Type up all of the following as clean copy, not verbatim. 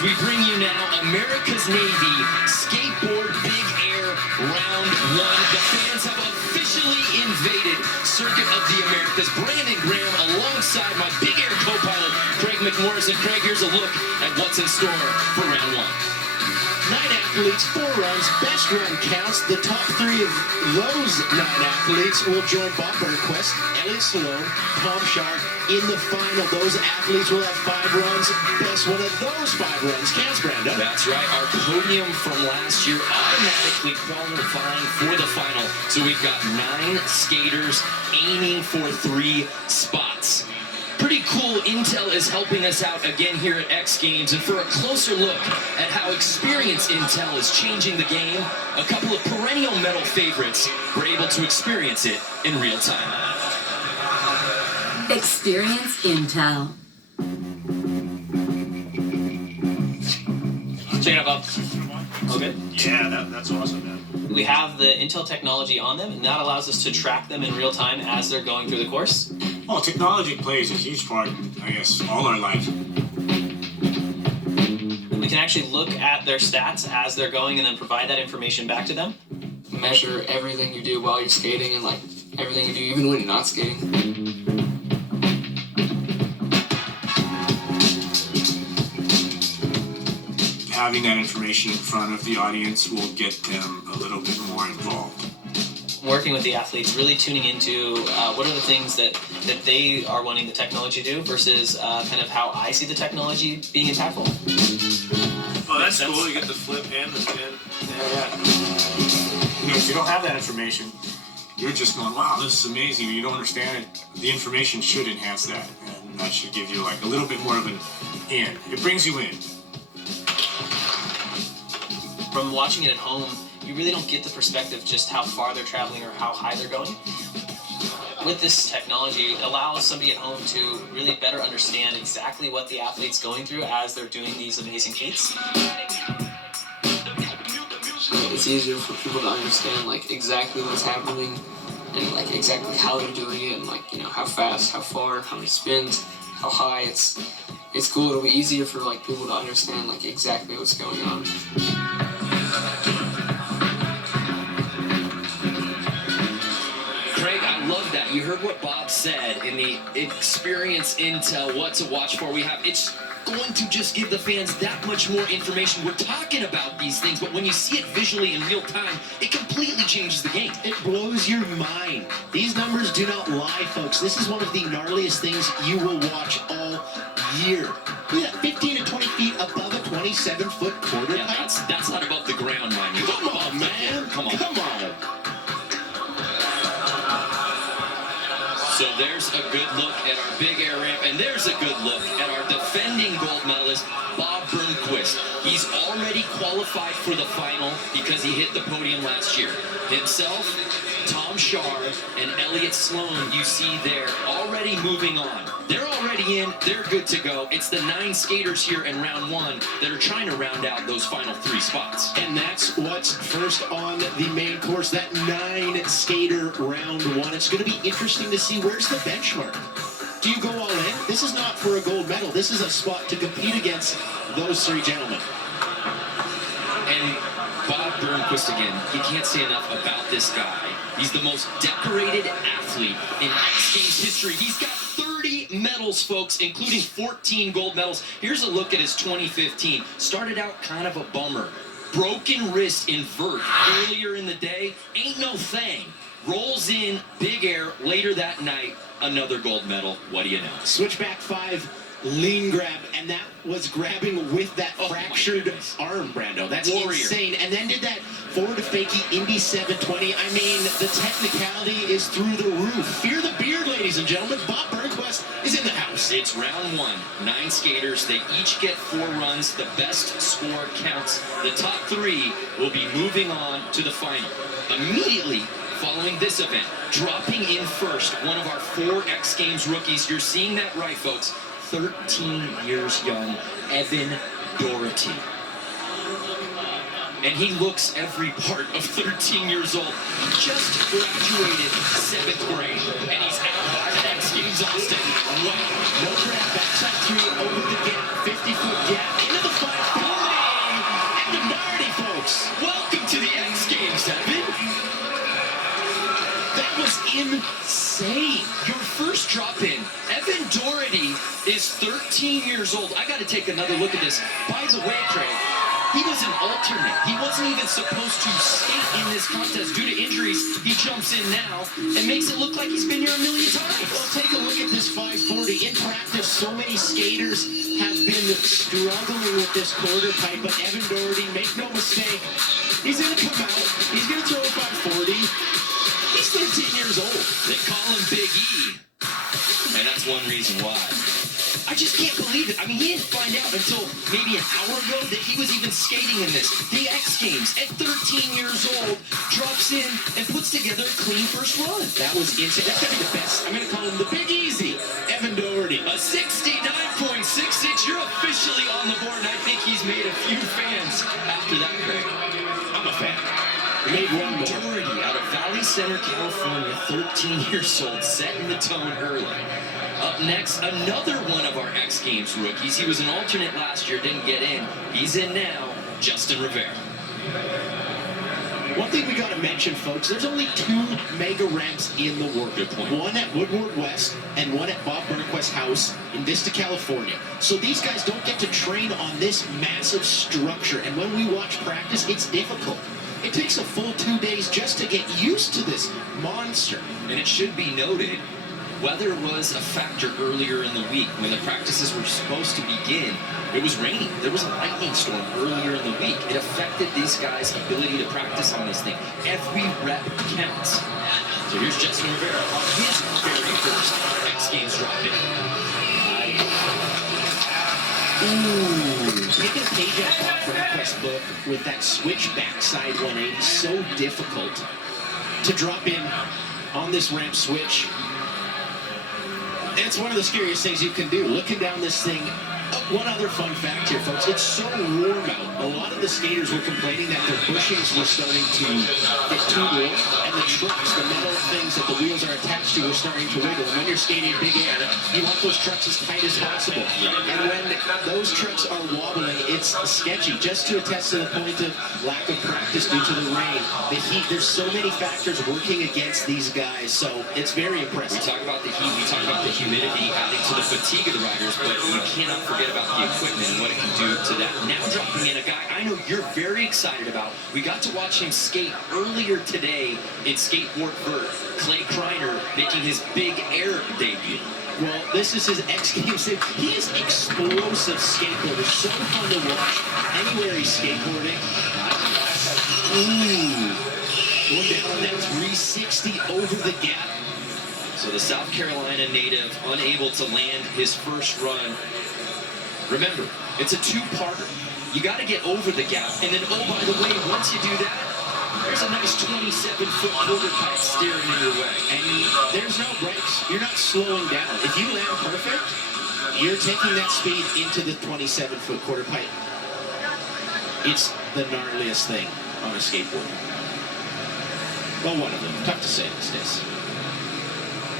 As we bring you now America's Navy Skateboard Big Air Round 1. The fans have officially invaded Circuit of the Americas. Brandon Graham alongside my Big Air co-pilot Craig McMorris. And Craig, here's a look at what's in store for Round 1. 9 athletes, 4 runs, best run counts. The top 3 of those 9 athletes will join Bob Burnquist, Elliott Sloan, Tom Sharp in the final. Those athletes will have 5 runs. Best one of those 5 runs counts, Brando. That's right. Our podium from last year automatically qualifying for the final. So we've got 9 skaters aiming for 3 spots. Pretty cool intel is helping us out again here at X Games, and for a closer look at how experienced intel is changing the game, a couple of perennial medal favorites were able to experience it in real time. Experience intel. Check it out, Bob. Okay. Yeah, that's awesome, man. We have the Intel technology on them, and that allows us to track them in real time as they're going through the course. Well, technology plays a huge part, I guess, all our life. We can actually look at their stats as they're going and then provide that information back to them. Measure everything you do while you're skating and like everything you do even when you're not skating. Having that information in front of the audience will get them a little bit more involved. Working with the athletes, really tuning into what are the things that they are wanting the technology to do versus kind of how I see the technology being impactful. Oh, that's cool. You get the flip and the spin. Yeah. You know, if you don't have that information, you're just going, wow, this is amazing. You don't understand it. The information should enhance that, and that should give you like a little bit more of an in. It brings you in. From watching it at home, you really don't get the perspective just how far they're traveling or how high they're going. With this technology, it allows somebody at home to really better understand exactly what the athlete's going through as they're doing these amazing feats. It's easier for people to understand like exactly what's happening and like exactly how they're doing it and like, you know, how fast, how far, how many spins, how high. It's cool. It'll be easier for like people to understand like exactly what's going on. You heard what Bob said in the experience intel, what to watch for. It's going to just give the fans that much more information. We're talking about these things, but when you see it visually in real time, it completely changes the game. It blows your mind. These numbers do not lie, folks. This is one of the gnarliest things you will watch all year. Look at that, 15 to 20 feet above a 27-foot quarter pipe. That's not above the ground, mind you. Come on, man. Come on. So there's a good look at our big air ramp, and there's a good look at our defending gold medalist, Bob Burnquist. He's already qualified for the final because he hit the podium last year. Himself, Tom Sharp, and Elliott Sloan, you see there, already moving on. They're already in, they're good to go. It's the 9 skaters here in round 1 that are trying to round out those final 3 spots. And that's what's first on the main course, that 9 skater round 1. It's going to be interesting to see where's the benchmark. Do you go all in? This is not for a gold medal. This is a spot to compete against those 3 gentlemen. And Bob Burnquist again, you can't say enough about this guy. He's the most decorated athlete in X Games history. He's got 30 medals, folks, including 14 gold medals. Here's a look at his 2015. Started out kind of a bummer. Broken wrist in vert earlier in the day. Ain't no thing. Rolls in big air later that night. Another gold medal. What do you know? Switchback 5. Lean grab, and that was grabbing with that fractured arm, Brando. That's insane. And then did that forward to fakie Indy 720. I mean, the technicality is through the roof. Fear the beard, ladies and gentlemen. Bob Burnquist is in the house. It's round 1. 9 skaters. They each get 4 runs. The best score counts. The top 3 will be moving on to the final. Immediately following this event, dropping in first, one of our 4 X Games rookies. You're seeing that right, folks. 13 years young, Evan Doherty. And he looks every part of 13 years old. He just graduated 7th grade, and he's out at X Games Austin. Wow. No grab, backside 3 over the gap, 50-foot gap, into the 5 That was insane. Your first drop in, Evan Doherty is 13 years old. I got to take another look at this. By the way, Craig, he was an alternate. He wasn't even supposed to skate in this contest due to injuries. He jumps in now and makes it look like he's been here a million times. Well, take a look at this 540. In practice, so many skaters have been struggling with this quarter pipe, but Evan Doherty, make no mistake, he's going to come out. He's going to throw a 540. He's 13 years old. They call him Big E, and that's one reason why. I just can't believe it. I mean, he didn't find out until maybe an hour ago that he was even skating in this. The X Games, at 13 years old, drops in and puts together a clean first run. That was insane. That's going to be the best. I'm going to call him the Big Easy, Evan Doherty. A 69.66. You're officially on the board, and I think he's made a few fans after that, Craig. I'm a fan. Made one more. Doherty out of Valley Center, California, 13 years old, setting the tone early. Up next, another one of our X Games rookies. He was an alternate last year, didn't get in. He's in now, Justin Rivera. One thing we got to mention, folks, there's only 2 mega ramps in the world. Good point. One at Woodward West and one at Bob Burnquist's house in Vista, California. So these guys don't get to train on this massive structure. And when we watch practice, it's difficult. It takes a full 2 days just to get used to this monster. And it should be noted, weather was a factor earlier in the week when the practices were supposed to begin. It was raining. There was a lightning storm earlier in the week. It affected these guys' ability to practice on this thing. Every rep counts. So here's Justin Rivera on his very first X Games drop-in. Ooh, taking a page out of Bob Burnquist's book with that switch backside 180, so difficult to drop in on this ramp switch. It's one of the scariest things you can do, looking down this thing. One other fun fact here, folks. It's so warm out. A lot of the skaters were complaining that their bushings were starting to get too warm, and the trucks, the metal things that the wheels are attached to, were starting to wiggle. And when you're skating big air, you want those trucks as tight as possible. And when those trucks are wobbling, it's sketchy. Just to attest to the point of lack of practice due to the rain, the heat. There's so many factors working against these guys, so it's very impressive. We talk about the heat, we talk about the humidity adding to the fatigue of the riders, but you cannot forget about the equipment and what it can do to that. Now dropping in a guy I know you're very excited about. We got to watch him skate earlier today in Skateboard Vert. Clay Kreiner making his Big Air debut. Well, this is his X Games. He is explosive skateboarder. So fun to watch anywhere he's skateboarding. Ooh. Going down on that 360 over the gap. So the South Carolina native unable to land his first run. Remember, it's a 2-parter. You got to get over the gap, and then, oh, by the way, once you do that, there's a nice 27-foot quarter pipe steering in your way. And there's no brakes. You're not slowing down. If you land perfect, you're taking that speed into the 27-foot quarter pipe. It's the gnarliest thing on a skateboard. Well, one of them. Tough to say these days.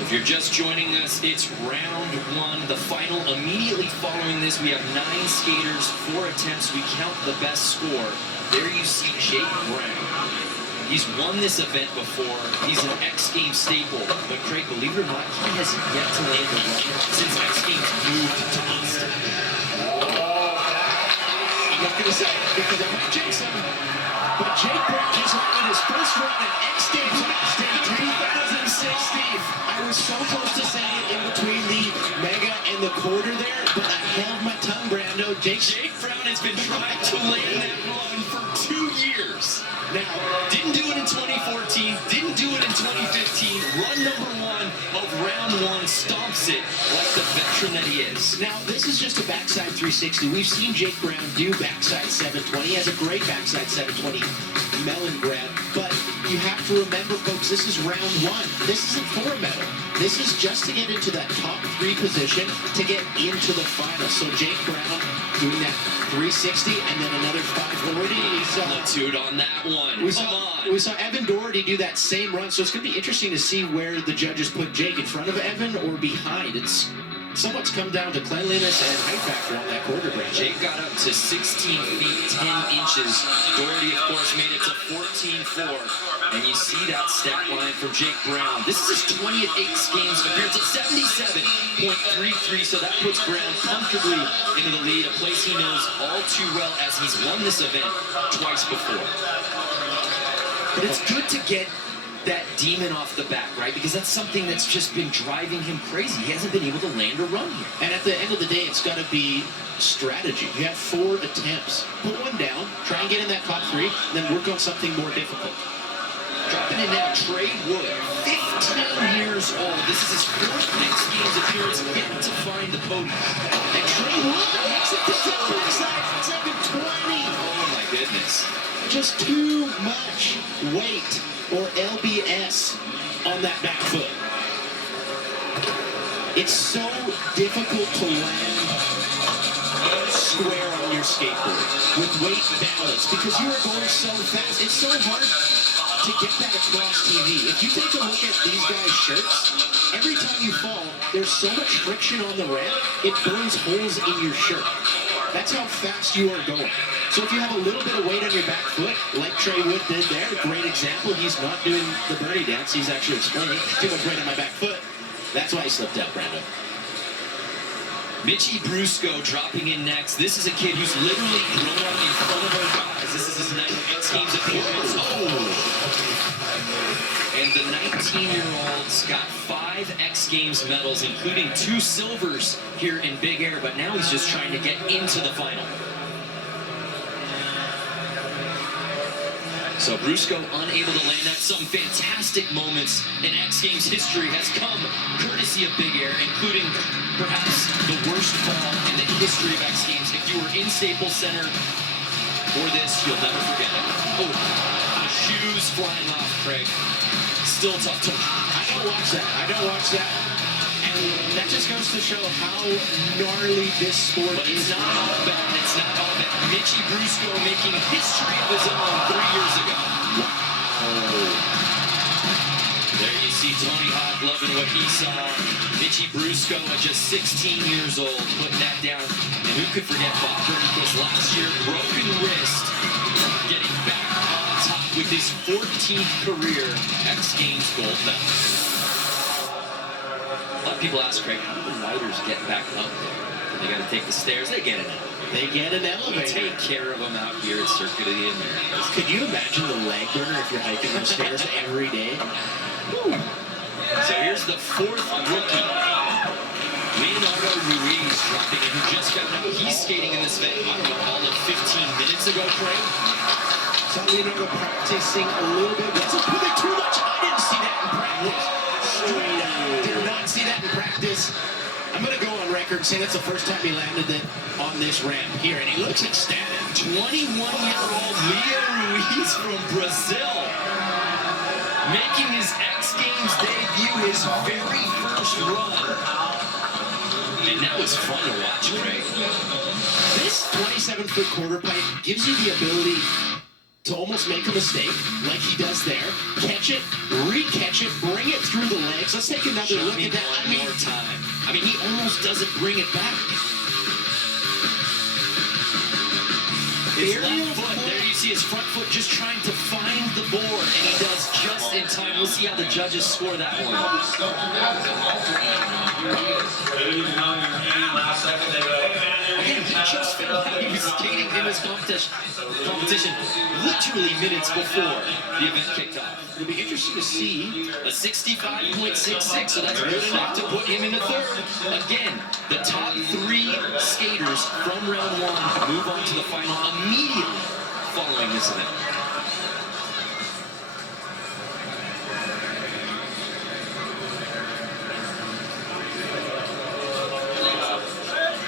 If you're just joining us, it's round 1, the final. Immediately following this, we have 9 skaters, 4 attempts. We count the best score. There you see Jake Brown. He's won this event before. He's an X Games staple. But Craig, believe it or not, he has yet to land a run since X Games moved to Austin. I'm not going to say it because I might jinx him. But Jake Brown just landed his first run at X Games Austin 2016. I was so close to saying it in between the mega and the quarter there, but I held my tongue, Brando. Jake Brown has been trying to land that run for 2 years. Now, didn't do it in 2014, didn't do it in 2015. Run number 1 of round 1, stomps it like the veteran that he is. Now, this is just a backside 360. We've seen Jake Brown do backside 720. He has a great backside 720 melon grab, but you have to remember, folks, this is round 1. This isn't for a medal. This is just to get into that top 3 position to get into the final. So Jake Brown doing that 360 and then another 540. Altitude on that one. We saw Evan Doherty do that same run, so it's going to be interesting to see where the judges put Jake, in front of Evan or behind. It's somewhat's come down to cleanliness and height factor on that quarter break. Jake got up to 16 feet 10 inches. Doherty, of course, made it to 14.4. And you see that stat line from Jake Brown. This is his 20th X Games appearance at 77.33, so that puts Brown comfortably into the lead, a place he knows all too well as he's won this event twice before. But it's good to get that demon off the back, right? Because that's something that's just been driving him crazy. He hasn't been able to land a run here. And at the end of the day, it's got to be strategy. You have 4 attempts. Put one down, try and get in that top 3, and then work on something more difficult. Dropping in now, Trey Wood, 15 years old. This is his 4th X Games appearance, yet to find the podium. And Trey Wood makes it to the backside, 720. Oh my goodness. Just too much weight or LBS on that back foot. It's so difficult to land square on your skateboard with weight balance because you are going so fast. It's so hard to get that across TV. If you take a look at these guys' shirts, every time you fall, there's so much friction on the ramp, it burns holes in your shirt. That's how fast you are going. So if you have a little bit of weight on your back foot, like Trey Wood did there, great example. He's not doing the Bernie dance. He's actually explaining too much weight on my back foot. That's why he slipped out, Brando. Mitchie Brusco dropping in next. This is a kid who's literally grown up in front of our guys. This is his 9th X Games appearance. And the 19-year-old's got 5 X Games medals, including 2 silvers here in Big Air, but now he's just trying to get into the final. So Brusco unable to land that. Some fantastic moments in X Games history has come courtesy of Big Air, including perhaps the worst fall in the history of X Games. If you were in Staples Center for this, you'll never forget it. Oh, the shoes flying off, Craig. Still tough to... I don't watch that. I don't watch that. And that just goes to show how gnarly this sport But is. it's not all bad. It's not all bad. Mitchie Brusco making history of his own 3 years ago. Wow. There you see Tony Hawk loving what he saw. Mitchie Brusco at just 16 years old putting that down. And who could forget Bob Burnquist last year? Broken wrist. Getting back on top with his 14th career X Games gold medal. A lot of people ask, Craig, how do the riders get back up there? They got to take the stairs. They get an elevator. They get an We elevator. take care of them out here at Circuit of the Americas. Could you imagine the leg burner if you're hiking those stairs every day? So here's the 4th rookie, Leonardo Ruiz, dropping in, who just got out. He's skating in this event, I don't know, all of 15 minutes ago, Craig. Saw Leonardo practicing a little bit. Wasn't putting too much. I didn't see that in practice. Straight up. Did not see that in practice. I'm going to go on record and say that's the first time he landed it on this ramp here, and he looks ecstatic. 21-year-old Leo Ruiz from Brazil, making his X Games debut, his very first run. And that was fun to watch, Craig. This 27-foot quarter pipe gives you the ability to almost make a mistake, like he does there, catch it, re-catch it, bring it through the legs. Let's take another Show look me at that. one more time. I mean, he almost doesn't bring it back. His left foot, there you see his front foot just trying to find the board, and he does just in time. We'll see how the judges score that one. Again, he just found out he was skating in his competition literally minutes before the event kicked off. It'll be interesting to see. A 65.66, so that's good enough to put him in the 3rd. Again, the top 3 skaters from round 1 move on to the final immediately following this event.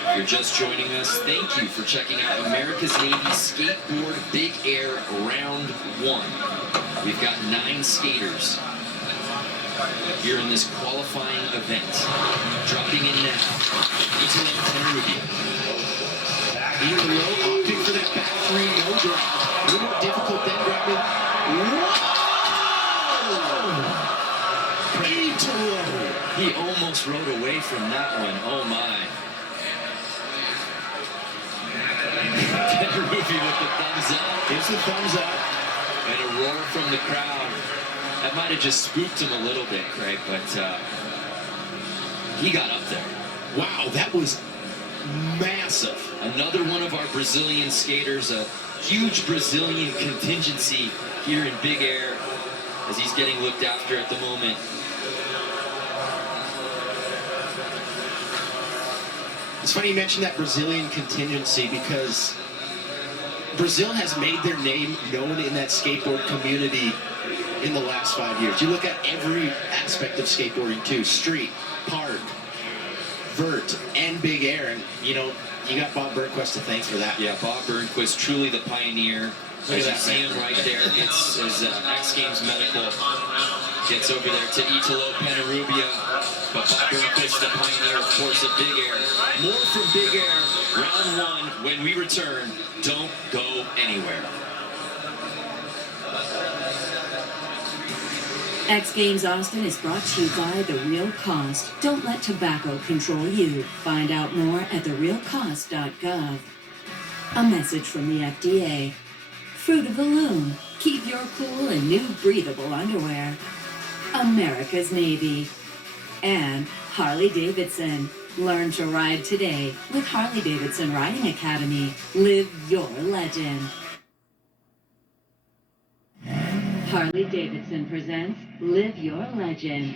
If you're just joining us, thank you for checking out America's Navy Skateboard Big Air Round 1. We've got 9 skaters here in this qualifying event. Dropping in now, Italy Tenrubio. Elo opting for that back 3 no drop. A little more difficult than grabbing. Whoa! Elo! He almost rode away from that one. Oh my. Tenrubio with the thumbs up. Gives the thumbs up. And a roar from the crowd. That might have just spooked him a little bit, Craig, but he got up there. Wow, that was massive. Another one of our Brazilian skaters, a huge Brazilian contingency here in Big Air as he's getting looked after at the moment. It's funny you mentioned that Brazilian contingency because Brazil has made their name known in that skateboard community in the last 5 years. You look at every aspect of skateboarding too, street, park, vert, and Big Air, and you know, you got Bob Burnquist to thank for that. Yeah, Bob Burnquist, truly the pioneer. As you see him right there, it's his X Games Medical gets over there to Italo Penarubia. But Bob Burnquist, the pioneer, of course, of Big Air. More from Big Air, round 1, when we return. Don't go anywhere. X Games Austin is brought to you by The Real Cost. Don't let tobacco control you. Find out more at therealcost.gov. A message from the FDA. Fruit of the Loom. Keep your cool in new breathable underwear. America's Navy. And Harley-Davidson. Learn to ride today with Harley-Davidson Riding Academy. Live your legend. Harley-Davidson presents Live Your Legend.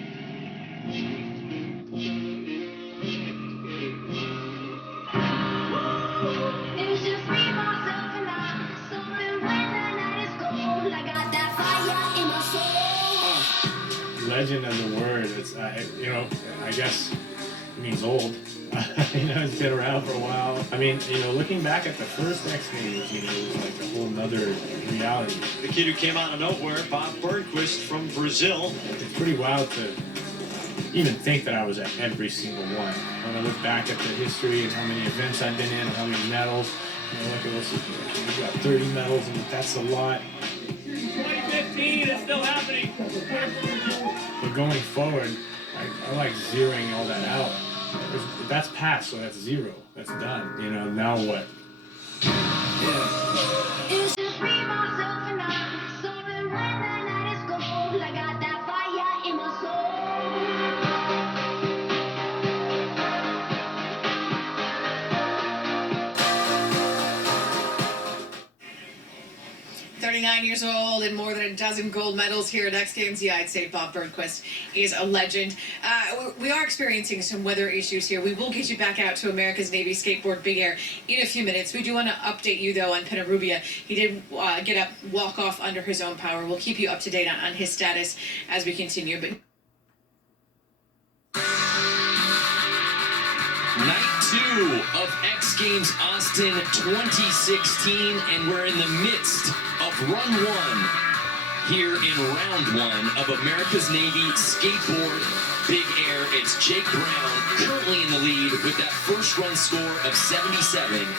It's just me, myself, and I. So when the night is cold, I got that fire in my soul. Legend as a word, it's you know, I guess it means old. You know, it's been around for a while. I mean, you know, looking back at the first X Games, you know, it was like a whole nother reality. The kid who came out of nowhere, Bob Burnquist from Brazil. It's pretty wild to even think that I was at every single one. When I look back at the history and how many events I've been in and how many medals, you know, look at this, we got 30 medals, and that's a lot. 2015 is still happening. But going forward, I like zeroing all that out. That's past, so that's zero. That's done. You know, now what? It's just me, myself, and I. So when the night is cold, I got that fire in my soul. 39 years old and more than a dozen gold medals here at X Games. Yeah, I'd say Bob Burnquist is a legend. We are experiencing some weather issues here. We will get you back out to America's Navy Skateboard Big Air in a few minutes. We do want to update you, though, on Penarubia. He did get up, walk off under his own power. We'll keep you up to date on his status as we continue. But Night 2 of X Games Austin 2016, and we're in the midst of Run 1 here in Round 1 of America's Navy Skateboard Big Air. It's Jake Brown currently in the lead with that first run score of 77.33.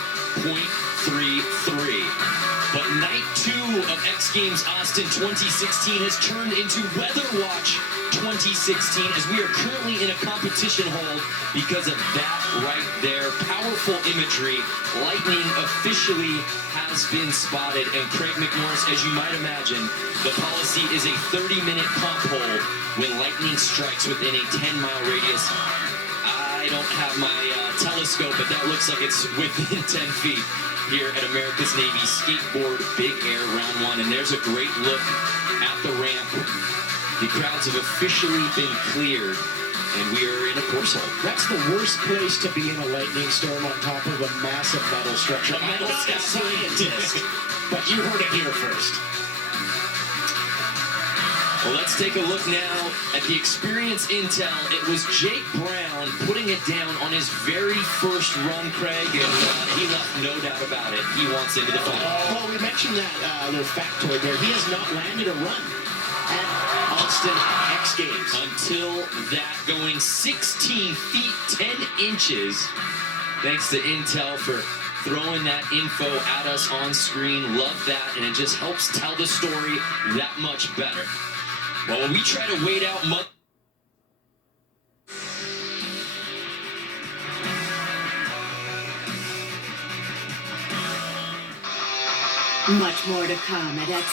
But Night 2 of X Games Austin 2016 has turned into Weather Watch 2016 as we are currently in a competition hold because of that right there. Powerful imagery. Lightning officially has been spotted, and Craig McMorris, as you might imagine, the policy is a 30-minute pump hold when lightning strikes within a 10-mile radius. I don't have my telescope, but that looks like it's within 10 feet here at America's Navy Skateboard Big Air Round 1, and there's a great look at the ramp. The crowds have officially been cleared, and we are in a course hold. That's the worst place to be in a lightning storm on top of a massive metal structure. I'm not a scientist, but you heard it here first. Well, let's take a look now at the experience intel. It was Jake Brown putting it down on his very first run, Craig, and he left no doubt about it. He wants into the final. Well, we mentioned that little factoid there. He has not landed a run at Austin X Games. Until that, going 16 feet 10 inches. Thanks to Intel for throwing that info at us on screen. Love that, and it just helps tell the story that much better. Well, when we try to wait out Much more to come at X